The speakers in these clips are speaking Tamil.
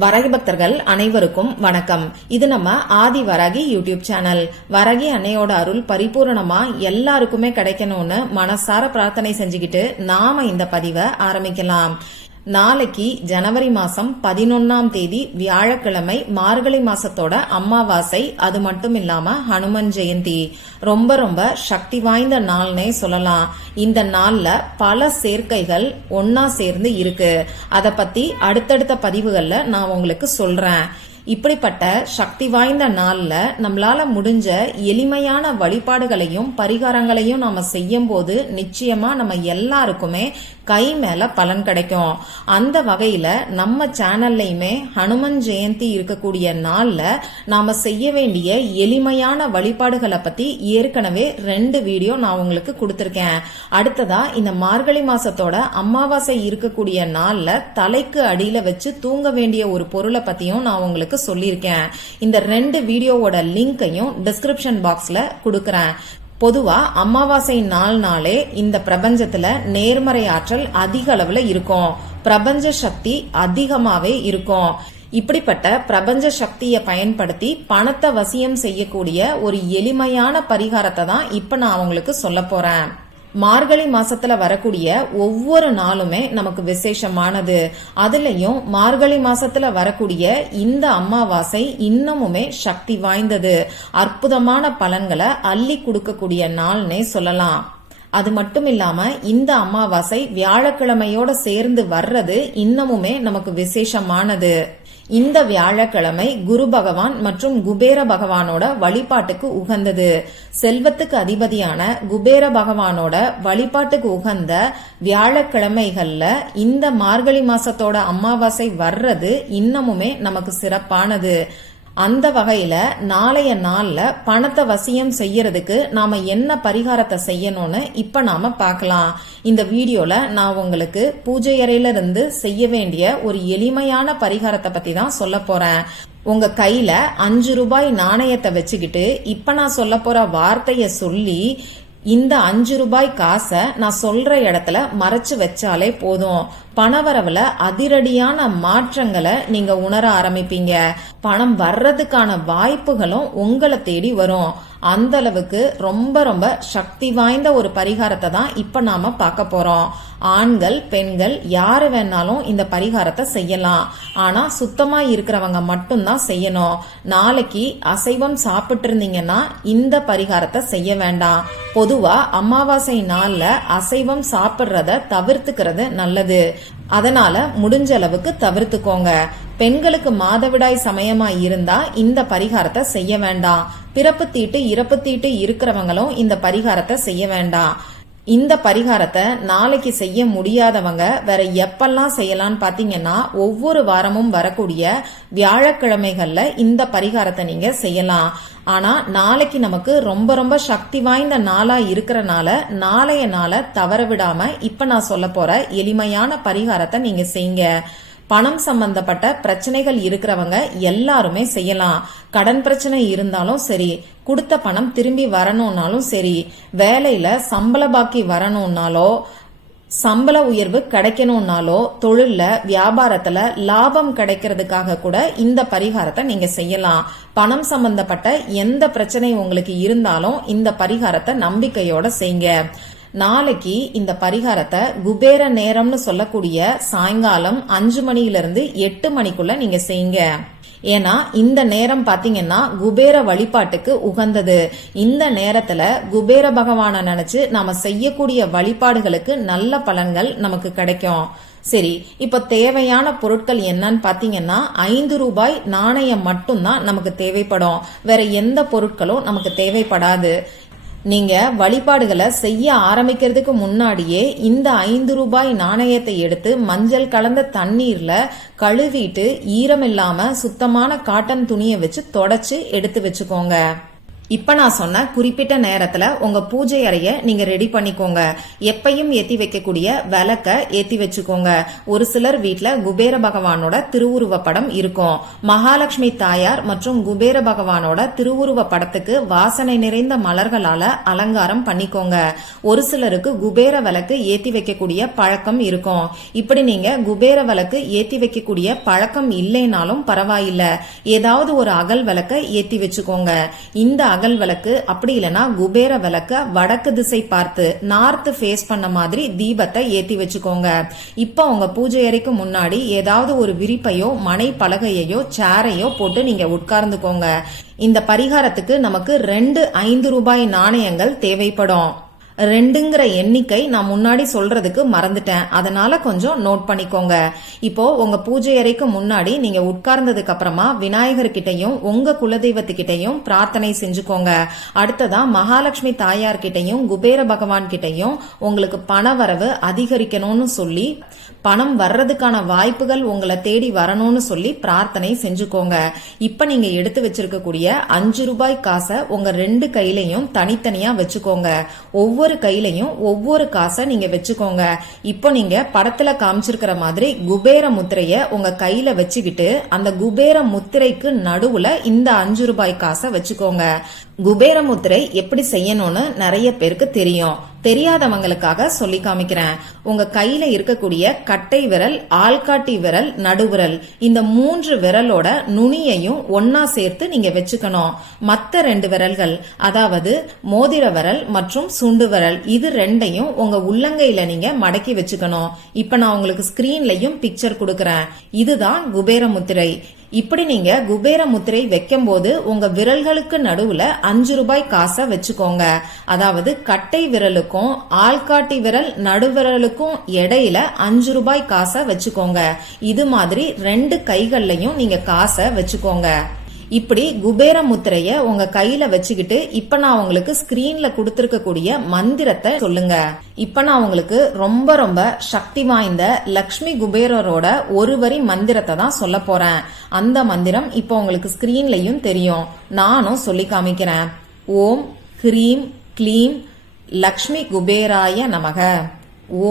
வரகி பக்தர்கள் அனைவருக்கும் வணக்கம். இது நம்ம ஆதி வரகி யூடியூப் சேனல். வரகி அன்னையோட அருள் பரிபூரணமா எல்லாருக்குமே கிடைக்கணும்னு மனசார பிரார்த்தனை செஞ்சுக்கிட்டு நாம இந்த பதிவை ஆரம்பிக்கலாம். நாளைக்கு ஜனவரி மாசம் 11ஆம் தேதி வியாழக்கிழமை, மார்கழி மாசத்தோட அமாவாசை. அது மட்டும் இல்லாம ஹனுமன் ஜெயந்தி. ரொம்ப ரொம்ப சக்தி வாய்ந்த நாள்னே சொல்லலாம். இந்த நாள்ல பல சேர்க்கைகள் ஒன்னா சேர்ந்து இருக்கு. அத பத்தி அடுத்தடுத்த பதிவுகள்ல நான் உங்களுக்கு சொல்றேன். இப்படிப்பட்ட சக்தி வாய்ந்த நாள்ல நம்மளால முடிஞ்ச எளிமையான வழிபாடுகளையும் பரிகாரங்களையும் நாம செய்யும் போது நிச்சயமா நம்ம எல்லாருக்குமே கை மேல பலன் கிடைக்கும். அந்த வகையில நம்ம சேனல்லையுமே ஹனுமன் ஜெயந்தி இருக்கக்கூடிய நாள்ல நாம செய்ய வேண்டிய எளிமையான வழிபாடுகளை பத்தி ஏற்கனவே 2 வீடியோ நான் உங்களுக்கு கொடுத்திருக்கேன். அடுத்ததா இந்த மார்கழி மாசத்தோட அமாவாசை இருக்கக்கூடிய நாள்ல தலைக்கு அடியில வச்சு தூங்க வேண்டிய ஒரு பொருளை பத்தியும் நான் உங்களுக்கு சொல்லியிருக்கேன். இந்த 2 வீடியோவோட லிங்கையும் டிஸ்கிரிப்ஷன் பாக்ஸ்ல கொடுக்கறேன். பொதுவா அமாவாசை நாளே இந்த பிரபஞ்சத்துல நேர்மறை ஆற்றல் அதிக அளவுல இருக்கும். பிரபஞ்ச சக்தி அதிகமாவே இருக்கும். இப்படிப்பட்ட பிரபஞ்ச சக்தியை பயன்படுத்தி பணத்தை வசியம் செய்யக்கூடிய ஒரு எளிமையான பரிகாரத்தை தான் இப்ப நான் உங்களுக்கு சொல்ல போறேன். மார்கழி மாசத்துல வரக்கூடிய ஒவ்வொரு நாளுமே நமக்கு விசேஷமானது. அதுலயும் மார்கழி மாசத்துல வரக்கூடிய இந்த அமாவாசை இன்னமுமே சக்தி வாய்ந்தது. அற்புதமான பலன்களை அள்ளி கொடுக்கக்கூடிய நாள்னே சொல்லலாம். அது மட்டும் இல்லாம இந்த அமாவாசை வியாழக்கிழமையோட சேர்ந்து வர்றது இன்னமுமே நமக்கு விசேஷமானது. இந்த வியாழக்கிழமை குரு பகவான் மற்றும் குபேர பகவானோட வழிபாட்டுக்கு உகந்தது. செல்வத்துக்கு அதிபதியான குபேர பகவானோட வழிபாட்டுக்கு உகந்த வியாழக்கிழமைகள்ல இந்த மார்கழி மாசத்தோட அமாவாசை வர்றது இன்னமுமே நமக்கு சிறப்பானது. அந்த வகையில நாளைய நாள்ல பணத்தை வசியம் செய்யறதுக்கு நாம என்ன பரிகாரத்தை செய்யணும்னு இப்ப நாம பார்க்கலாம். இந்த வீடியோல நான் உங்களுக்கு பூஜை அறையில இருந்து செய்ய வேண்டிய ஒரு எளிமையான பரிகாரத்தை பத்தி தான் சொல்ல போறேன். உங்க கையில 5 ரூபாய் நாணயத்தை வச்சுக்கிட்டு இப்ப நான் சொல்ல போற வார்த்தைய சொல்லி இந்த 5 ரூபாய் காசை நான் சொல்ற இடத்துல மறைச்சு வச்சாலே போதும். பணவரவுல அதிரடியான மாற்றங்களை நீங்க உணர ஆரம்பிப்பீங்க. பணம் வர்றதுக்கான வாய்ப்புகளும் உங்களை தேடி வரும். அந்த அளவுக்கு ரொம்ப ரொம்ப சக்தி வாய்ந்த ஒரு பரிகாரத்தை தான் இப்ப நாம பார்க்க போறோம். ஆண்கள் பெண்கள் யாரு வேணாலும் இந்த பரிகாரத்தை செய்யலாம். ஆனா சுத்தமா இருக்கிறவங்க மட்டும்தான் செய்யணும். நாளைக்கு அசைவம் சாப்பிட்டு இருந்தீங்கன்னா இந்த பரிகாரத்தை செய்ய வேண்டாம். பொதுவா அமாவாசை நாள்ல அசைவம் சாப்பிடுறத தவிர்த்துக்கிறது நல்லது. அதனால முடிஞ்ச அளவுக்கு தவிர்த்துக்கோங்க. பெண்களுக்கு மாதவிடாய் சமயமா இருந்தா இந்த பரிகாரத்தை செய்ய வேண்டாம். பிறப்பு தீட்டு இறப்பு தீட்டு இருக்கிறவங்களும் இந்த பரிகாரத்தை செய்ய வேண்டாம். இந்த பரிகாரத்தை நாளைக்கு செய்ய முடியாதவங்க வேற எப்பெல்லாம் செய்யலாம்னு பாத்தீங்கன்னா ஒவ்வொரு வாரமும் வரக்கூடிய வியாழக்கிழமைகள்ல இந்த பரிகாரத்தை நீங்க செய்யலாம். ஆனா நாளைக்கு நமக்கு ரொம்ப ரொம்ப சக்தி வாய்ந்த நாளா இருக்கிறனால நாளைய நாளை தவற விடாம இப்ப நான் சொல்ல போற எளிமையான பரிகாரத்தை நீங்க செய்யுங்க. பணம் சம்பந்தப்பட்ட பிரச்சனைகள் இருக்கிறவங்க எல்லாருமே செய்யலாம். கடன் பிரச்சனை இருந்தாலும் சரி, கொடுத்த பணம் திரும்பி வரணும்னாலும் சரி, வேலையில சம்பள பாக்கி வரணும்னாலோ, சம்பள உயர்வு கிடைக்கணும்னாலோ, தொழில்ல வியாபாரத்துல லாபம் கிடைக்கிறதுக்காக கூட இந்த பரிகாரத்தை நீங்க செய்யலாம். பணம் சம்பந்தப்பட்ட எந்த பிரச்சனை உங்களுக்கு இருந்தாலும் இந்த பரிகாரத்தை நம்பிக்கையோட செய்யுங்க. நாளைக்கு இந்த பரிகாரத்தை குபேர நேரம்னு சொல்லக்கூடிய சாயங்காலம் 5 மணியிலிருந்து 8 மணிக்குள்ள நீங்க செய்யுங்க. ஏன்னா இந்த நேரம் பாத்தீங்கன்னா குபேர வழிபாட்டுக்கு உகந்தது. இந்த நேரத்துல குபேர பகவான நினைச்சு நாம செய்யக்கூடிய வழிபாடுகளுக்கு நல்ல பலன்கள் நமக்கு கிடைக்கும். சரி, இப்ப தேவையான பொருட்கள் என்னன்னு பாத்தீங்கன்னா 5 ரூபாய் நாணயம் மட்டும்தான் நமக்கு தேவைப்படும். வேற எந்த பொருட்களும் நமக்கு தேவைப்படாது. நீங்க வழிபாடுகளை செய்ய ஆரம்பிக்கிறதுக்கு முன்னாடியே இந்த 5 ரூபாய் நாணயத்தை எடுத்து மஞ்சள் கலந்த தண்ணீர்ல கழுவிட்டு ஈரமில்லாம சுத்தமான காட்டன் துணியை வச்சு தொடச்சு எடுத்து வச்சுக்கோங்க. இப்ப நான் சொன்ன குறிப்பிட்ட நேரத்துல உங்க பூஜை அறைய நீங்க ரெடி பண்ணிக்கோங்க. எப்பையும் ஏத்தி வைக்கக்கூடிய விளக்க ஏத்தி வச்சுக்கோங்க. ஒரு சிலர் வீட்ல குபேர பகவானோட திருவுருவ படம் இருக்கும். மகாலட்சுமி தாயார் மற்றும் குபேர பகவானோட திருவுருவ படத்துக்கு வாசனை நிறைந்த மலர்களால அலங்காரம் பண்ணிக்கோங்க. ஒரு சிலருக்கு குபேர விளக்கு ஏத்தி வைக்கக்கூடிய பழக்கம் இருக்கும். இப்படி நீங்க குபேர விளக்கு ஏத்தி வைக்கக்கூடிய பழக்கம் இல்லைனாலும் பரவாயில்ல, ஏதாவது ஒரு அகல் விளக்க ஏத்தி வச்சுக்கோங்க. இந்த அகல் விளக்கு அப்படி இல்லைன்னா குபேர விளக்க வடக்கு திசை பார்த்து நார்த் ஃபேஸ் பண்ண மாதிரி தீபத்தை ஏத்தி வச்சுக்கோங்க. இப்ப உங்க பூஜை அறைக்கு முன்னாடி ஏதாவது ஒரு விரிப்பையோ மனை பலகையோ சேரையோ போட்டு நீங்க உட்கார்ந்துக்கோங்க. இந்த பரிகாரத்துக்கு நமக்கு 2 5 ரூபாய் நாணயங்கள் தேவைப்படும். 2ங்கிற எண்ணிக்கை நான் முன்னாடி சொல்றதுக்கு மறந்துட்டேன், அதனால கொஞ்சம் நோட் பண்ணிக்கோங்க. இப்போ உங்க பூஜை அறைக்கு முன்னாடி நீங்க உட்கார்ந்ததுக்கு அப்புறமா விநாயகர் கிட்டையும் உங்க குலதெய்வத்துக்கிட்டையும் பிரார்த்தனை செஞ்சுக்கோங்க. அடுத்ததா மகாலட்சுமி தாயார் கிட்டையும் குபேர பகவான் கிட்டையும் உங்களுக்கு பண வரவு அதிகரிக்கணும்னு சொல்லி, பணம் வர்றதுக்கான வாய்ப்புகள் உங்களை தேடி வரணும்னு சொல்லி பிரார்த்தனை செஞ்சுக்கோங்க. இப்ப நீங்க எடுத்து வச்சிருக்கக்கூடிய 5 ரூபாய் காசை உங்க 2 கையிலையும் தனித்தனியா வச்சுக்கோங்க. ஒவ்வொரு கையிலையும் ஒவ்வொரு காசை நீங்க வச்சுக்கோங்க. இப்போ நீங்க படத்துல காமிச்சிருக்கிற மாதிரி குபேர முத்திரைய உங்க கையில வச்சுக்கிட்டு அந்த குபேர முத்திரைக்கு நடுவுல இந்த 5 ரூபாய் காசை வச்சுக்கோங்க. குபேர முத்திரை எப்படி செய்யணும்னு நிறைய பேருக்கு தெரியும். தெரியாதவங்களுக்காக சொல்லி காமிக்கிறேன். உங்க கையில இருக்கக்கூடிய கட்டை விரல், ஆள்காட்டி விரல், நடுவிரல், இந்த 3 விரலோட நுனியையும் ஒன்னா சேர்த்து நீங்க வச்சுக்கணும். மத்த 2 விரல்கள், அதாவது மோதிர விரல் மற்றும் சுண்டு விரல், இது 2ஐயும் உங்க உள்ளங்கையில நீங்க மடக்கி வச்சுக்கணும். இப்ப நான் உங்களுக்கு ஸ்கிரீன்லயும் பிக்சர் கொடுக்கறேன். இதுதான் குபேர முத்திரை. இப்படி நீங்க குபேர முத்திரை வைக்கும் போது உங்க விரல்களுக்கு நடுவுல 5 ரூபாய் காசை வச்சுக்கோங்க. அதாவது கட்டை விரலுக்கும் ஆள்காட்டி விரல் நடுவிரலுக்கும் இடையில 5 ரூபாய் காசை வச்சுக்கோங்க. இது மாதிரி 2 கைகள்லயும் நீங்க காசை வச்சுக்கோங்க. இப்படி குபேர முத்திரைய உங்க கையில வச்சுக்கிட்டு இப்ப நான் உங்களுக்கு ஸ்கிரீன்ல கொடுத்திருக்கக்கூடிய மந்திரத்தை சொல்லுங்க. இப்ப நான் உங்களுக்கு ரொம்ப ரொம்ப சக்தி வாய்ந்த லக்ஷ்மி குபேரரோட ஒரு வரி மந்திரத்தை தான் சொல்ல போறேன். அந்த மந்திரம் இப்ப உங்களுக்கு ஸ்கிரீன்லயும் தெரியும், நானும் சொல்லி காமிக்கிறேன். ஓம் ஹ்ரீம் க்ளீம் லக்ஷ்மி குபேராய நமக.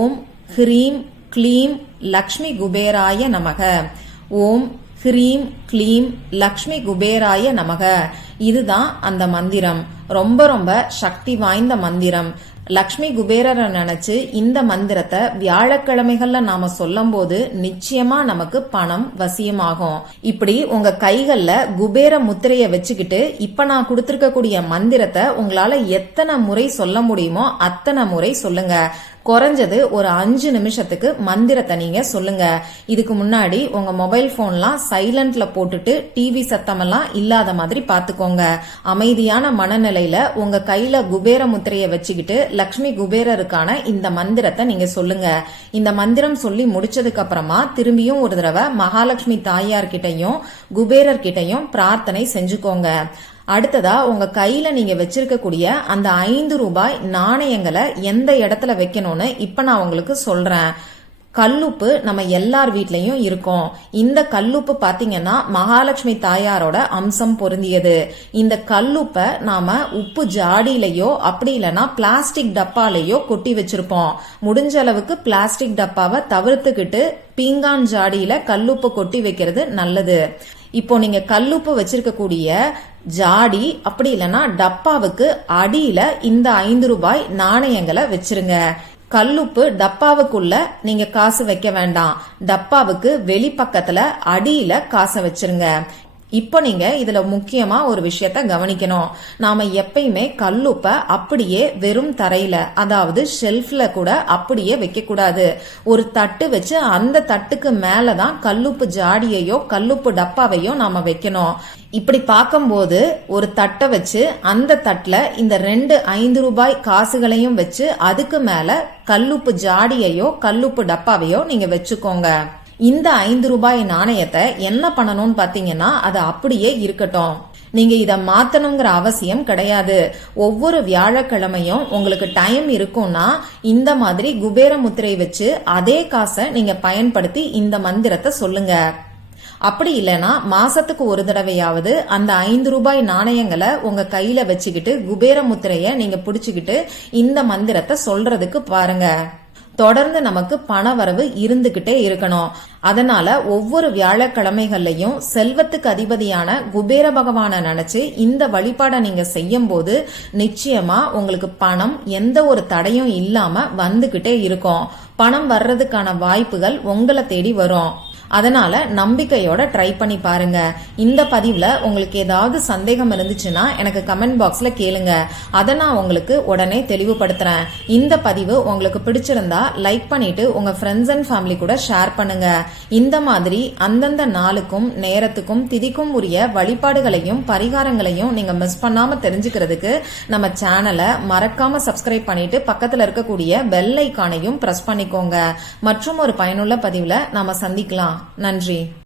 ஓம் ஹ்ரீம் க்ளீம் லக்ஷ்மி குபேராய நமக. ஓம் ஹ்ரீம் க்ளீம் லக்ஷ்மி குபேராய நமக. இதுதான் அந்த மந்திரம். ரொம்ப ரொம்ப சக்தி வாய்ந்த மந்திரம். லக்ஷ்மி குபேரரை நினைச்சு இந்த மந்திரத்தை வியாழக்கிழமைகள்ல நாம சொல்லும் போது நிச்சயமா நமக்கு பணம் வசியமாகும். இப்படி உங்க கைகள்ல குபேர முத்திரைய வச்சுக்கிட்டு இப்ப நான் கொடுத்திருக்கக்கூடிய மந்திரத்தை உங்களால எத்தனை முறை சொல்ல முடியுமோ அத்தனை முறை சொல்லுங்க. குறைஞ்சது ஒரு 5 நிமிஷத்துக்கு மந்திரத்தை நீங்க சொல்லுங்க. இதுக்கு முன்னாடி உங்க மொபைல் போன்லாம் சைலண்ட்ல போட்டுட்டு டிவி சத்தமெல்லாம் இல்லாத மாதிரி பாத்துக்கோங்க. அமைதியான மனநிலையில உங்க கையில குபேர முத்திரைய வச்சுக்கிட்டு லக்ஷ்மி குபேரருக்கான இந்த மந்திரத்தை நீங்க சொல்லுங்க. இந்த மந்திரம் சொல்லி முடிச்சதுக்கு அப்புறமா திரும்பியும் ஒரு தடவை மகாலட்சுமி தாயார் கிட்டையும் குபேரர் கிட்டையும் பிரார்த்தனை செஞ்சுக்கோங்க. அடுத்ததா உங்க கையில நீங்க வச்சிருக்கக்கூடிய அந்த 5 ரூபாய் நாணயங்களை எந்த இடத்துல வைக்கணும்னு இப்ப நான் உங்களுக்கு சொல்றேன். கல்லுப்பு நம்ம எல்லார் வீட்லயும் இருக்கும். இந்த கல்லுப்பு பாத்தீங்கன்னா மகாலட்சுமி தாயாரோட அம்சம் பொருந்தியது. இந்த கல்லுப்ப நாம உப்பு ஜாடியிலயோ அப்படி இல்லைன்னா பிளாஸ்டிக் டப்பாலையோ கொட்டி வச்சிருப்போம். முடிஞ்ச அளவுக்கு பிளாஸ்டிக் டப்பாவை தவிர்த்துக்கிட்டு பீங்கான் ஜாடியில கல்லுப்பு கொட்டி வைக்கிறது நல்லது. இப்போ நீங்க கல்லுப்பு வச்சிருக்கக்கூடிய ஜாடி அப்படி இல்லைன்னா டப்பாவுக்கு அடியில இந்த 5 ரூபாய் நாணயங்களை வச்சிருங்க. கல்லுப்பு டப்பாவுக்குள்ள நீங்க காசு வைக்க வேண்டாம். டப்பாவுக்கு வெளிப்பக்கத்துல அடியில காசை வச்சிருங்க. இப்போ நீங்க இதுல முக்கியமா ஒரு விஷயத்த கவனிக்கணும். நாம எப்பயுமே கல்லுப்ப அப்படியே வெறும் தரையில, அதாவது ஷெல்ஃப்ல கூட அப்படியே வைக்க கூடாது. ஒரு தட்டு வச்சு அந்த தட்டுக்கு மேலதான் கல்லுப்பு ஜாடியையோ கல்லுப்பு டப்பாவையோ நாம வைக்கணும். இப்படி பார்க்கும்போது ஒரு தட்டை வச்சு அந்த தட்டுல இந்த 2 5 ரூபாய் காசுகளையும் வச்சு அதுக்கு மேல கல்லுப்பு ஜாடியையோ கல்லுப்பு டப்பாவையோ நீங்க வச்சுக்கோங்க. இந்த 5 ரூபாய் நாணயத்தை என்ன பண்ணணும்னு பாத்தீங்கன்னா அது அப்படியே இருக்கட்டும். நீங்க இத மாத்தணுங்கிற அவசியம் கிடையாது. ஒவ்வொரு வியாழக்கிழமையும் உங்களுக்கு டைம் இருக்கும்னா இந்த மாதிரி குபேர முத்திரை வச்சு அதே காசை நீங்க பயன்படுத்தி இந்த மந்திரத்தை சொல்லுங்க. அப்படி இல்லைன்னா மாசத்துக்கு ஒரு தடவையாவது அந்த 5 ரூபாய் நாணயங்களை உங்க கையில வச்சுக்கிட்டு குபேர முத்திரைய நீங்க புடிச்சுக்கிட்டு இந்த மந்திரத்தை சொல்றதுக்கு பாருங்க. தொடர்ந்து நமக்கு பண வரவு இருந்துகிட்டே இருக்கணும். அதனால ஒவ்வொரு வியாழக்கிழமைகள்லயும் செல்வத்துக்கு அதிபதியான குபேர பகவானை நினைச்சு இந்த வழிபாடை நீங்க செய்யும் போது நிச்சயமா உங்களுக்கு பணம் எந்த ஒரு தடையும் இல்லாம வந்துகிட்டே இருக்கும். பணம் வர்றதுக்கான வாய்ப்புகள் உங்களை தேடி வரும். அதனால நம்பிக்கையோட ட்ரை பண்ணி பாருங்க. இந்த பதிவுல உங்களுக்கு ஏதாவது சந்தேகம் இருந்துச்சுன்னா எனக்கு கமெண்ட் பாக்ஸ்ல கேளுங்க. அதை நான் உங்களுக்கு உடனே தெளிவுபடுத்துறேன். இந்த பதிவு உங்களுக்கு பிடிச்சிருந்தா லைக் பண்ணிட்டு உங்க ஃப்ரெண்ட்ஸ் அண்ட் ஃபேமிலி கூட ஷேர் பண்ணுங்க. இந்த மாதிரி அந்தந்த நாளுக்கும் நேரத்துக்கும் திதிக்கும் உரிய வழிபாடுகளையும் பரிகாரங்களையும் நீங்க மிஸ் பண்ணாம தெரிஞ்சுக்கிறதுக்கு நம்ம சேனலை மறக்காம சப்ஸ்கிரைப் பண்ணிட்டு பக்கத்துல இருக்கக்கூடிய பெல் ஐகானையும் பிரஸ் பண்ணிக்கோங்க. மற்றும் ஒரு பயனுள்ள பதிவுல நாம சந்திக்கலாம். நன்றி.